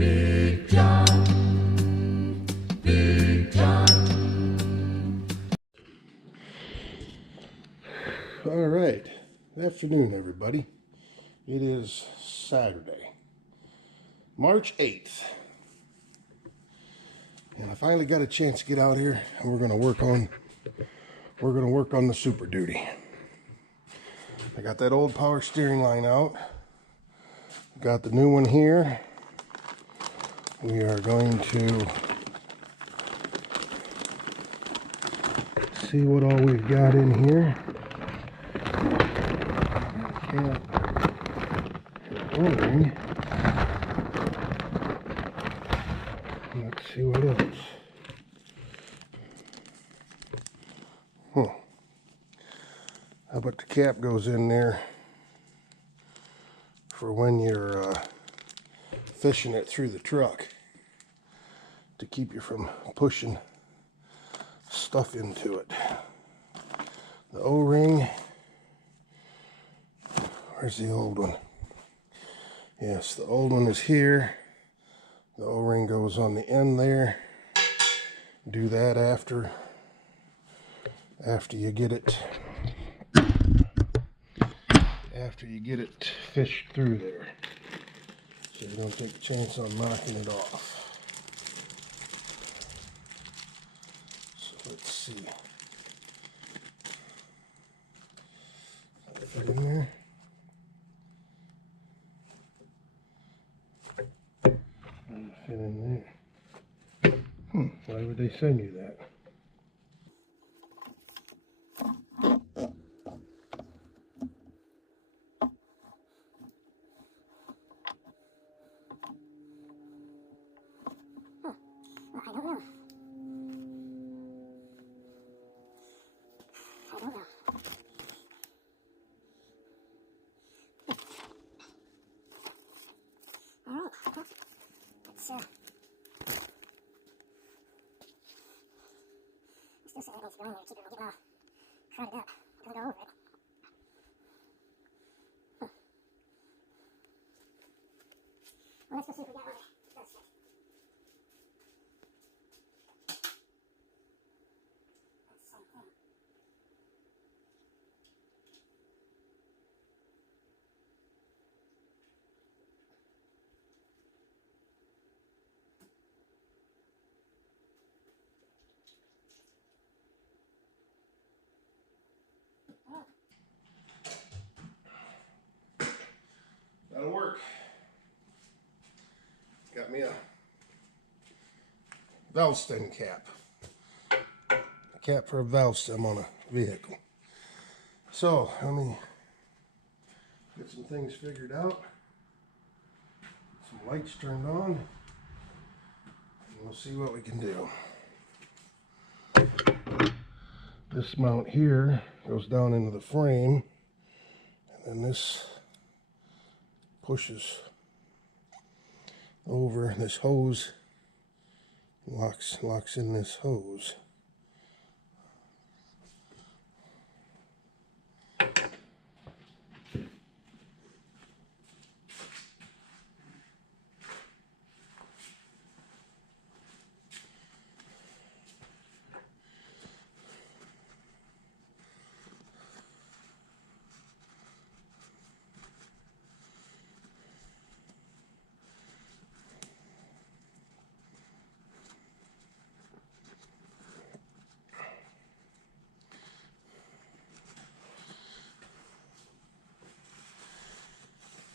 Big John, Big John. All right, good afternoon, everybody. It is Saturday, March 8th, and I finally got a chance to get out here, and we're gonna work on the Super Duty. I got that old power steering line out. Got the new one here. We are going to see what all we've got in here. O-ring. Let's see what else. How about the cap goes in there for when you're fishing it through the truck to keep you from pushing stuff into it. The O-ring. Where's the old one? Yes, the old one is here. The O-ring goes on the end there. Do that after you get it fished through there, so you don't take a chance on knocking it off. So let's see. Put it in there. Fit in there. Why would they send you that? Still say everything's going there, keep it from getting all crowded up. Don't go over it. Well, let's go see if we got one. That's it. That's the same thing. That'll work. Got me a valve stem cap. A cap for a valve stem on a vehicle. So, let me get some things figured out. Some lights turned on. And we'll see what we can do. This mount here goes down into the frame. And then this pushes over. This hose locks in this hose.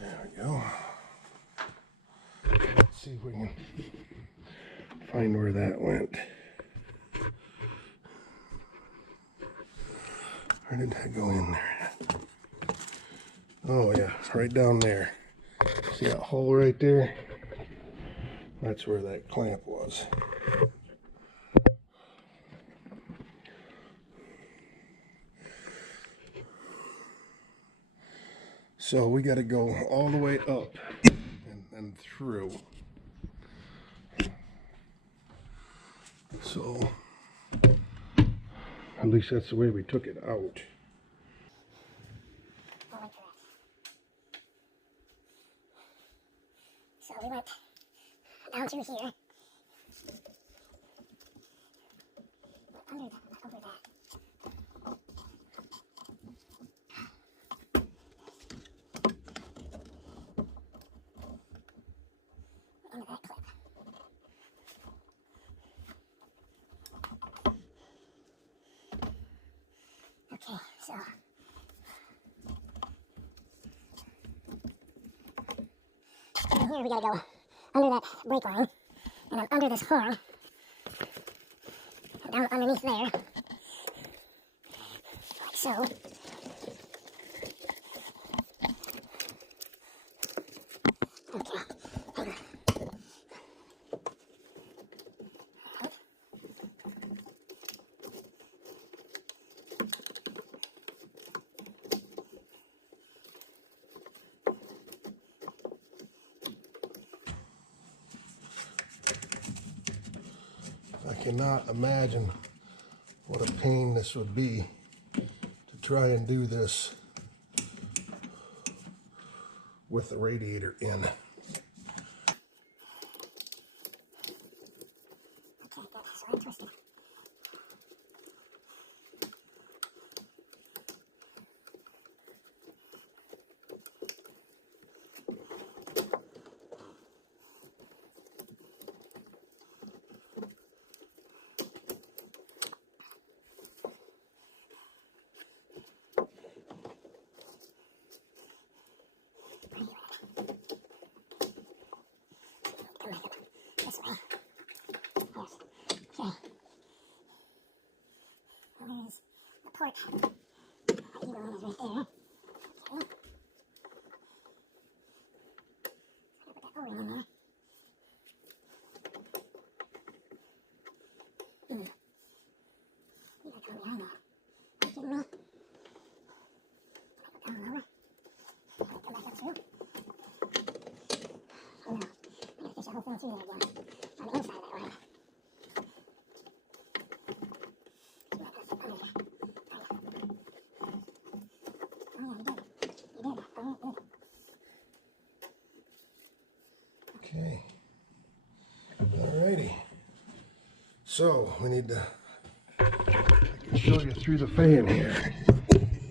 There we go. Let's see if we can find where that went. Where did that go in there? Oh yeah, right down there. See that hole right there? That's where that clamp was. So we got to go all the way up and through. So at least that's the way we took it out. So we went down through here. Over that. Into that clip. Okay, so and here we gotta go under that brake line, and then under this horn, down underneath there, like so. Okay. I cannot imagine what a pain this would be to try and do this with the radiator in. Okay, good. So I twist it. Come back up this way. Yes. Okay. There's the port. Either one is right there. Okay. Put that O-ring in there. You gotta come behind that. Are you kidding me? Put that one over. Come back up through. Oh no. I gotta fish the whole thing through there again. On the inside of that line. See what goes under there. Oh yeah, you did. You did. Oh, good. Okay. Alrighty. So we need to, I can show you through the fan here.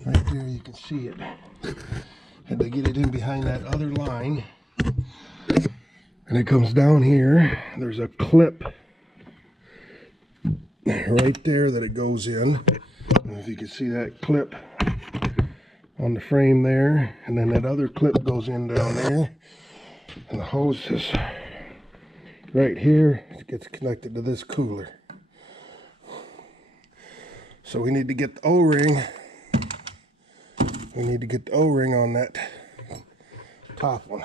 Right there you can see it. Had to get it in behind that other line. And it comes down here. There's a clip right there that it goes in. I don't know if you can see that clip on the frame there. And then that other clip goes in down there. And the hose is right here. It gets connected to this cooler. So we need to get the O-ring. We need to get the O-ring on that top one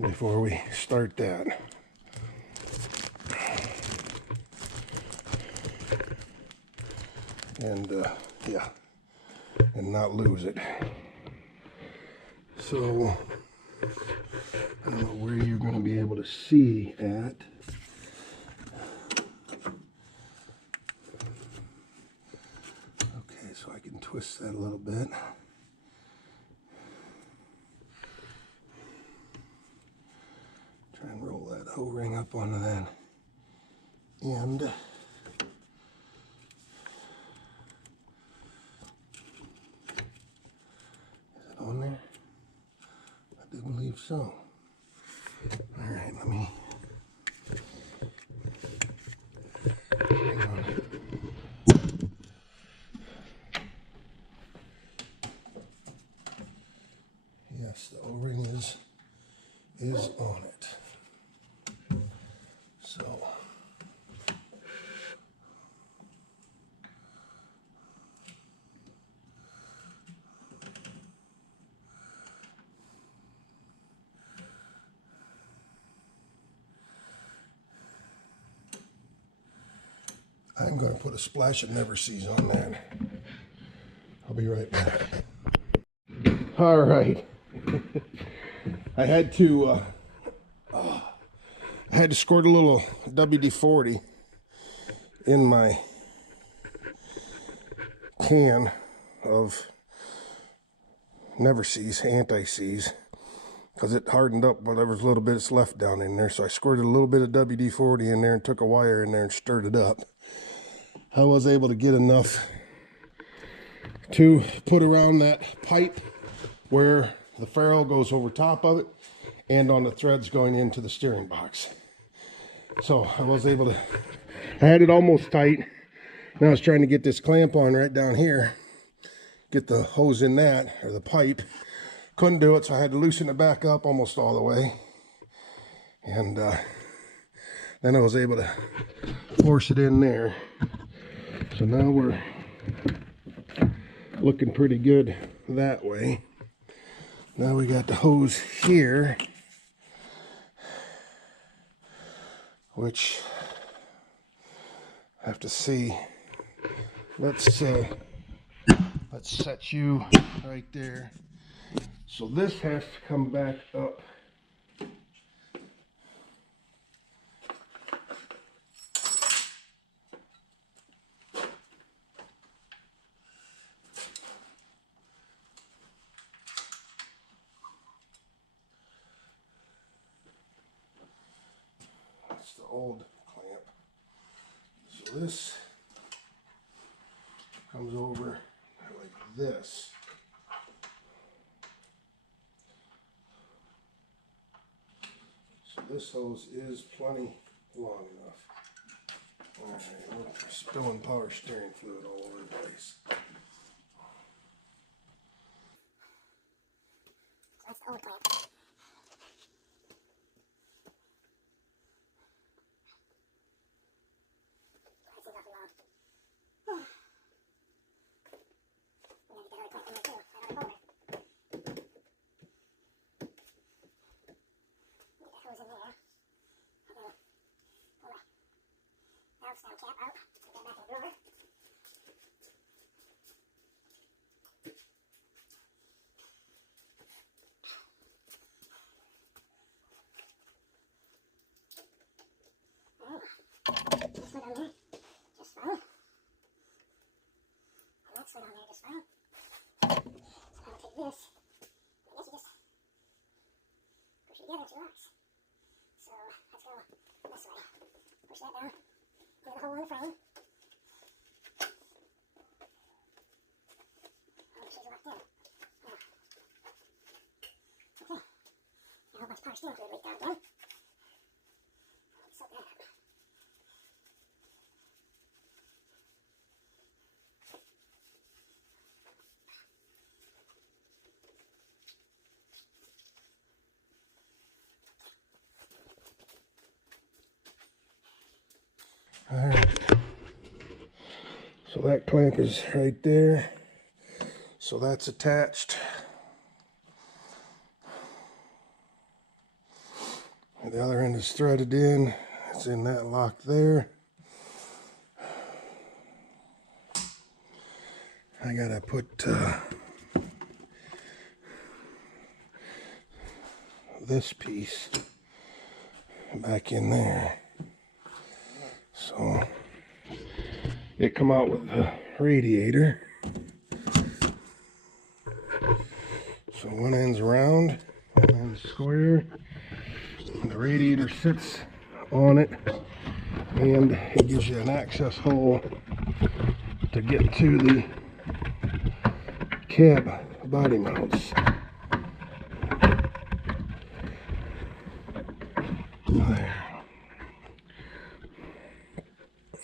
before we start that. And yeah, and not lose it. So I don't know where you're going to be able to see at. Okay, so I can twist that a little bit. Try and roll that O-ring up onto that end. Is it on there? I do believe so. All right, let me. Hang on. Yes, the O-ring is on it. So. I'm going to put a splash of Never Seas on that. I'll be right back. All right. I had to squirt a little WD-40 in my can of Never Seas, anti-seize, because it hardened up, but there was a little bit that's left down in there. So I squirted a little bit of WD-40 in there and took a wire in there and stirred it up. I was able to get enough to put around that pipe where the ferrule goes over top of it and on the threads going into the steering box. So I was able to, I had it almost tight. Now I was trying to get this clamp on right down here, get the hose in that, or the pipe. Couldn't do it, so I had to loosen it back up almost all the way. And then I was able to force it in there. So now we're looking pretty good that way. Now we got the hose here, which I have to see. Let's set you right there. So this has to come back up. That's the old clamp. So this comes over like this. So this hose is plenty long enough. Alright, we're spilling power steering fluid all over the place. That's the old clamp. That's nothing wrong. We gotta get that other clamp in there too. That other boulder. Get that hose in there. And then pull my valve stem cap out. Put that back in the drawer. This one down there, just fine. And that's one down there, just fine. So I'm gonna take this. I guess you just push it together and it locks. So let's go this way. Push that down into the hole in the frame. Oh, she's locked in. Now. Okay. Got a whole bunch of power steering fluid leaked out again. Let's soak that up. Alright, so that clamp is right there, so that's attached. And the other end is threaded in, it's in that lock there. I gotta put this piece back in there. So it come out with the radiator. So one end's round, one end's square. And the radiator sits on it, and it gives you an access hole to get to the cab body mounts. There.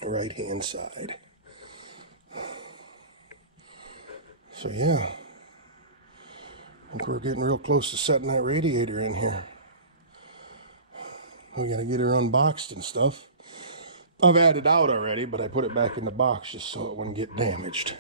Right hand side. So yeah, I think we're getting real close to setting that radiator in here. We gotta get her unboxed and stuff. I've had it out already, but I put it back in the box just so it wouldn't get damaged.